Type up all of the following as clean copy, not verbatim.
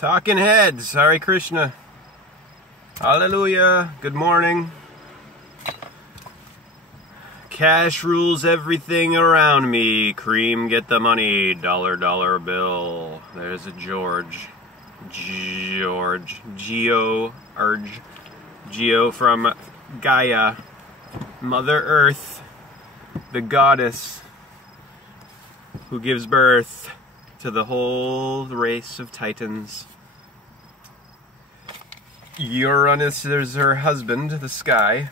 Talking heads, Hare Krishna. Hallelujah. Good morning. Cash rules everything around me. Cream, get the money. Dollar, dollar bill. There's a George. Geo from Gaia. Mother Earth, the goddess who gives birth to the whole race of Titans. Uranus is her husband, the sky.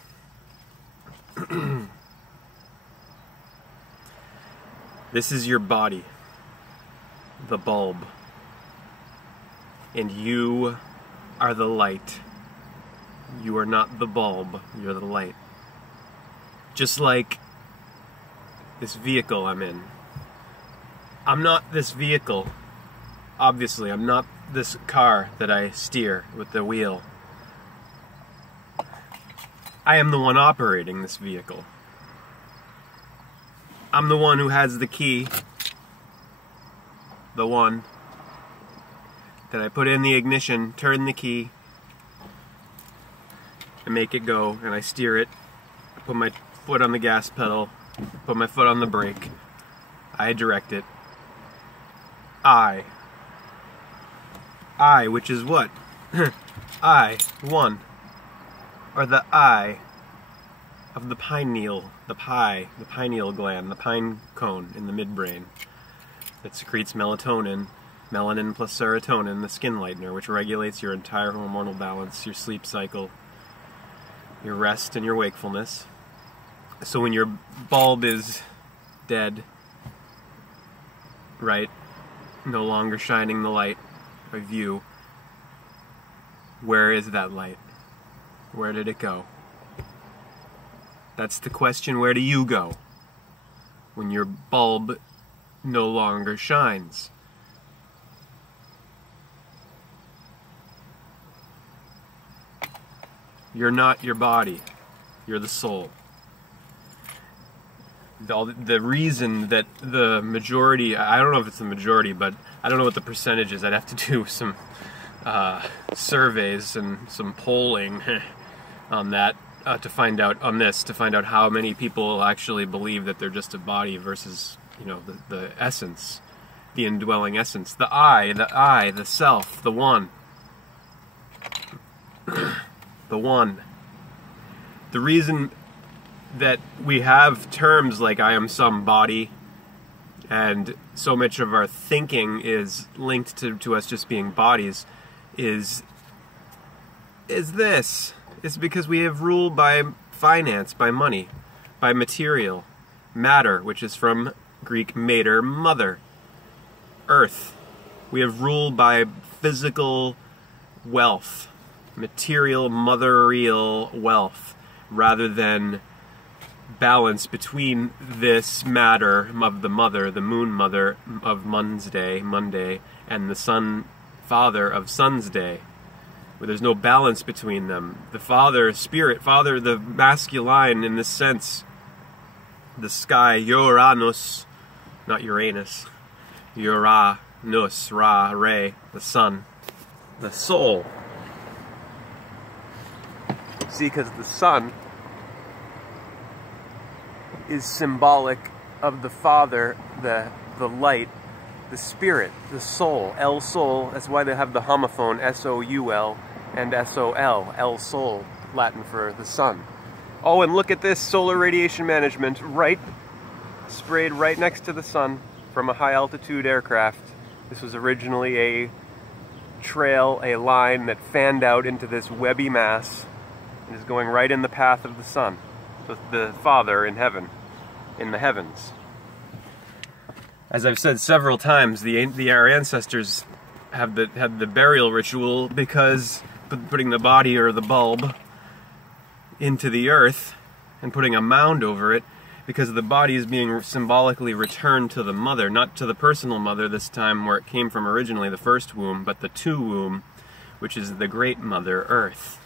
This is your body, the bulb, and you are the light. You are not the bulb, you're the light. Just like this vehicle I'm in. I'm not this vehicle. Obviously, I'm not this car that I steer with the wheel. I am the one operating this vehicle. I'm the one who has the key. The one that I put in the ignition, turn the key, and make it go, and I steer it. I put my foot on the gas pedal, put my foot on the brake. I direct it. I, which is what? I, one, or the eye of the pineal, the pineal gland, the pine cone in the midbrain that secretes melatonin, melanin plus serotonin, the skin lightener, which regulates your entire hormonal balance, your sleep cycle, your rest and your wakefulness. So when your bulb is dead, right, no longer shining the light of you, where is that light? Where did it go? That's the question. Where do you go when your bulb no longer shines? You're not your body. You're the soul. The reason that the majority, I don't know if it's the majority, but I don't know what the percentage is. I'd have to do some surveys and some polling on that to find out how many people actually believe that they're just a body versus, you know, the essence, the indwelling essence, the I, the self, the one. The one. The reason that we have terms like I am some body, and so much of our thinking is linked to us just being bodies, is this. It's because we have ruled by finance, by money, by material, matter, which is from Greek mater, mother, earth. We have ruled by physical wealth, material, motherial wealth, rather than balance between this matter of the mother, the moon mother of Monday, and the sun father of Sun's day, where there's no balance between them. The father, spirit, father, the masculine in this sense, the sky, Uranus, not Uranus, Uranus, Ra, Re, the sun, the soul. See, because the sun is symbolic of the Father, the light, the spirit, the soul, El Sol. That's why they have the homophone S-O-U-L and S-O-L, El Sol, Latin for the sun. Oh, and look at this solar radiation management, sprayed right next to the sun from a high altitude aircraft. This was originally a trail, a line that fanned out into this webby mass and is going right in the path of the sun, with the Father in heaven, in the heavens. As I've said several times, our ancestors had the burial ritual because putting the body or the bulb into the earth and putting a mound over it, because the body is being symbolically returned to the mother, not to the personal mother this time where it came from originally, the first womb, but the two womb, which is the great mother, Earth.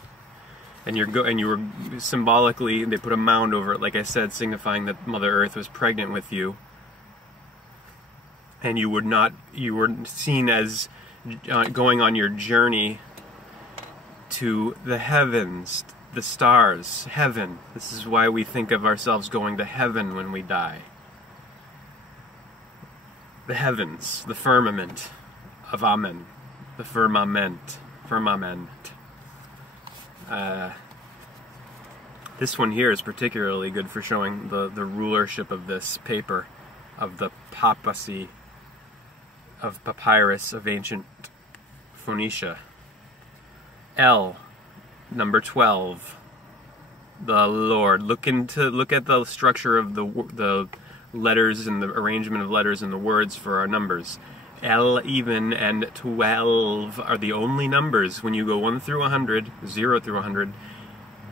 And you were symbolically, they put a mound over it, like I said, signifying that Mother Earth was pregnant with you. And you were seen as going on your journey to the heavens, the stars, heaven. This is why we think of ourselves going to heaven when we die. The heavens, the firmament of Amen, the firmament. This one here is particularly good for showing the rulership of this paper, of the papacy of papyrus of ancient Phoenicia. L, number 12, the Lord. Look at the structure of the letters and the arrangement of letters and the words for our numbers. L even and 12 are the only numbers when you go 1 through 100, 0 through 100,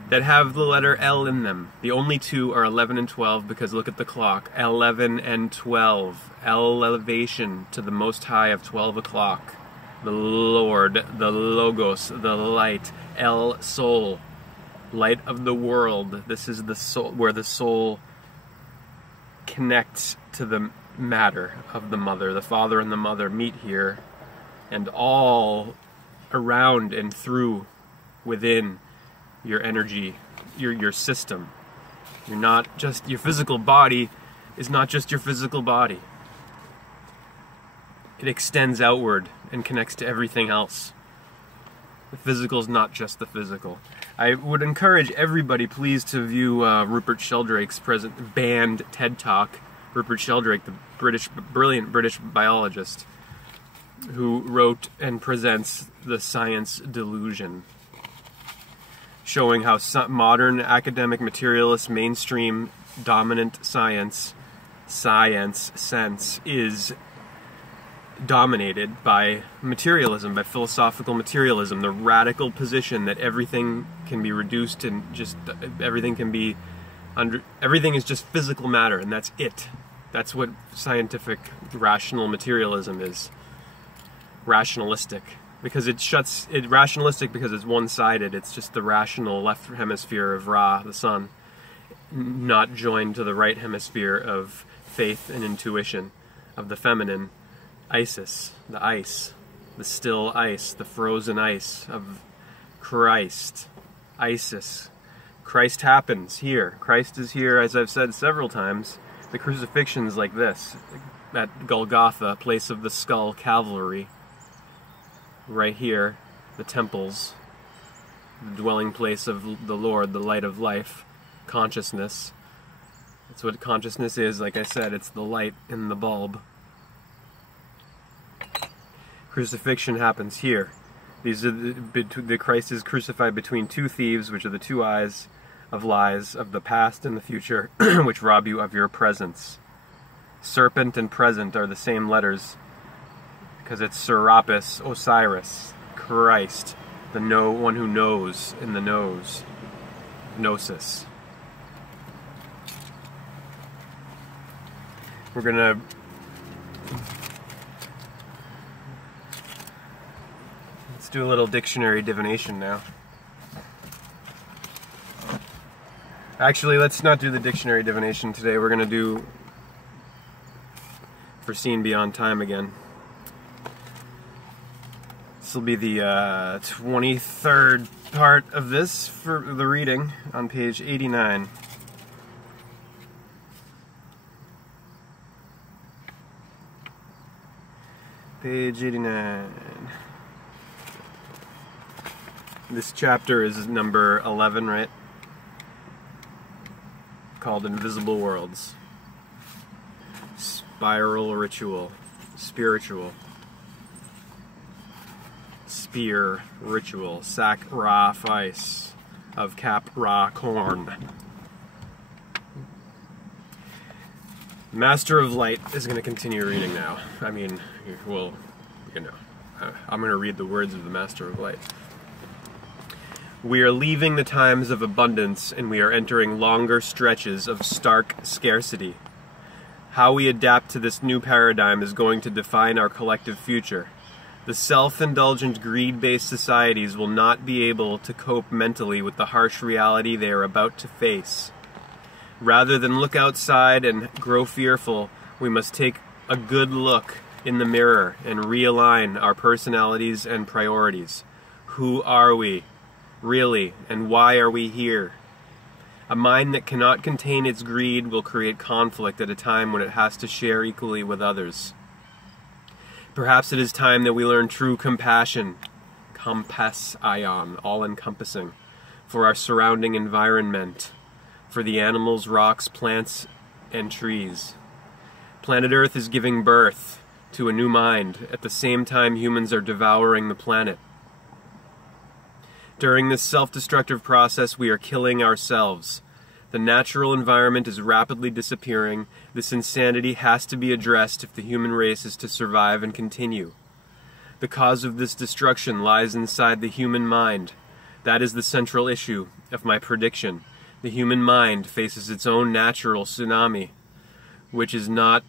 that have the letter L in them. The only two are 11 and 12 because look at the clock. 11 and 12. L elevation to the Most High of 12 o'clock. The Lord, the Logos, the light. El soul, light of the world. This is the soul, where the soul connects to the matter of the mother. The father and the mother meet here, and all around and through, within your energy, your system. You're not just, your physical body is not just your physical body. It extends outward and connects to everything else. The physical is not just the physical. I would encourage everybody, please, to view Rupert Sheldrake's banned TED Talk. Rupert Sheldrake, the brilliant British biologist, who wrote and presents The Science Delusion, showing how modern academic materialist mainstream dominant science sense is dominated by materialism, by philosophical materialism, the radical position that everything can be reduced and just everything is just physical matter, and that's it. That's what scientific rational materialism is. Rationalistic. Because rationalistic because it's one-sided. It's just the rational left hemisphere of Ra, the sun, not joined to the right hemisphere of faith and intuition, of the feminine, Isis, the ice, the still ice, the frozen ice of Christ, Isis. Christ happens here. Christ is here, as I've said several times. The crucifixion's like this, at Golgotha, place of the skull cavalry. Right here, the temples, the dwelling place of the Lord, the light of life, consciousness. That's what consciousness is, like I said, it's the light in the bulb. Crucifixion happens here. These are the Christ is crucified between two thieves, which are the two eyes of lies of the past and the future, which rob you of your presence. Serpent and present are the same letters, because it's Serapis, Osiris, Christ, the one who knows in the nose, gnosis. We're gonna let's do a little dictionary divination now. Actually, let's not do the dictionary divination today. We're gonna do Foreseen Beyond Time again. This will be the 23rd part of this for the reading on page 89. Page 89. This chapter is number 11, right? Called Invisible Worlds. Spiral Ritual. Spiritual. Spear Ritual. Sacrifice of Capricorn. Master of Light is going to continue reading now. I mean, well, you know, I'm going to read the words of the Master of Light. We are leaving the times of abundance and we are entering longer stretches of stark scarcity. How we adapt to this new paradigm is going to define our collective future. The self-indulgent, greed-based societies will not be able to cope mentally with the harsh reality they are about to face. Rather than look outside and grow fearful, we must take a good look in the mirror and realign our personalities and priorities. Who are we, really, and why are we here? A mind that cannot contain its greed will create conflict at a time when it has to share equally with others. Perhaps it is time that we learn true compassion, compassion, all-encompassing, for our surrounding environment, for the animals, rocks, plants, and trees. Planet Earth is giving birth to a new mind at the same time humans are devouring the planet. During this self-destructive process, we are killing ourselves. The natural environment is rapidly disappearing. This insanity has to be addressed if the human race is to survive and continue. The cause of this destruction lies inside the human mind. That is the central issue of my prediction. The human mind faces its own natural tsunami, which is not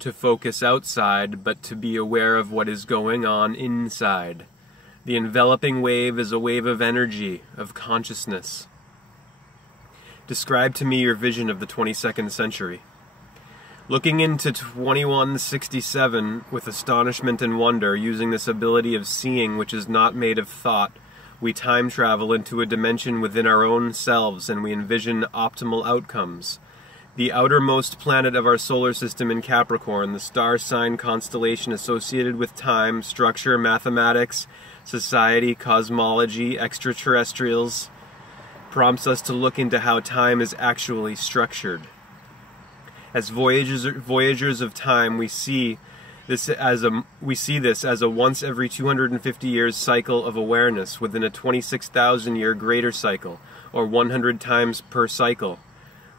to focus outside, but to be aware of what is going on inside. The enveloping wave is a wave of energy, of consciousness. Describe to me your vision of the 22nd century. Looking into 2167 with astonishment and wonder, using this ability of seeing which is not made of thought, we time travel into a dimension within our own selves and we envision optimal outcomes. The outermost planet of our solar system in Capricorn, the star sign constellation associated with time, structure, mathematics, society, cosmology, extraterrestrials, prompts us to look into how time is actually structured. As voyagers of time, we see this as a once every 250 years cycle of awareness within a 26,000 year greater cycle, or 100 times per cycle.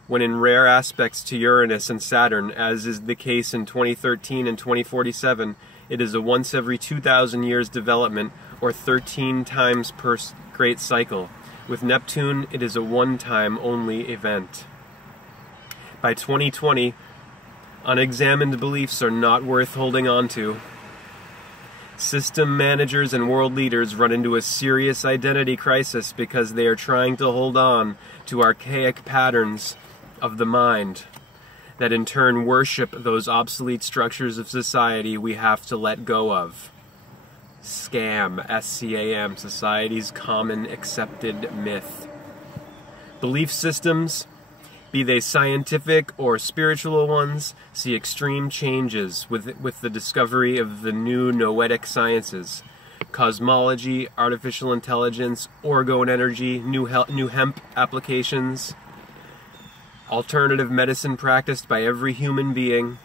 When in rare aspects to Uranus and Saturn, as is the case in 2013 and 2047, it is a once every 2,000 years development, or 13 times per great cycle. With Neptune, it is a one-time only event. By 2020, unexamined beliefs are not worth holding on to. System managers and world leaders run into a serious identity crisis because they are trying to hold on to archaic patterns of the mind that in turn worship those obsolete structures of society we have to let go of. Scam, S-C-A-M, society's common accepted myth. Belief systems, be they scientific or spiritual ones, see extreme changes with the discovery of the new noetic sciences. Cosmology, artificial intelligence, orgone energy, new hemp applications, alternative medicine practiced by every human being,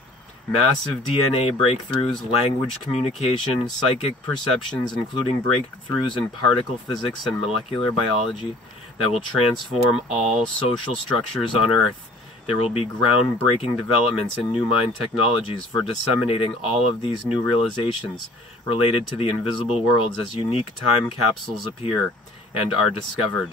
massive DNA breakthroughs, language communication, psychic perceptions, including breakthroughs in particle physics and molecular biology that will transform all social structures on Earth. There will be groundbreaking developments in new mind technologies for disseminating all of these new realizations related to the invisible worlds as unique time capsules appear and are discovered.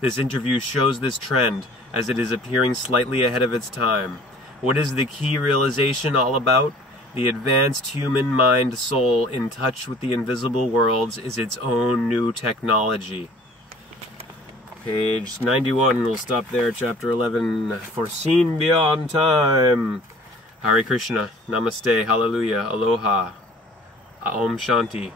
This interview shows this trend as it is appearing slightly ahead of its time. What is the key realization all about? The advanced human mind soul in touch with the invisible worlds is its own new technology. Page 91, we'll stop there, chapter 11, Foreseen Beyond Time. Hare Krishna, Namaste, Hallelujah, Aloha, Om Shanti.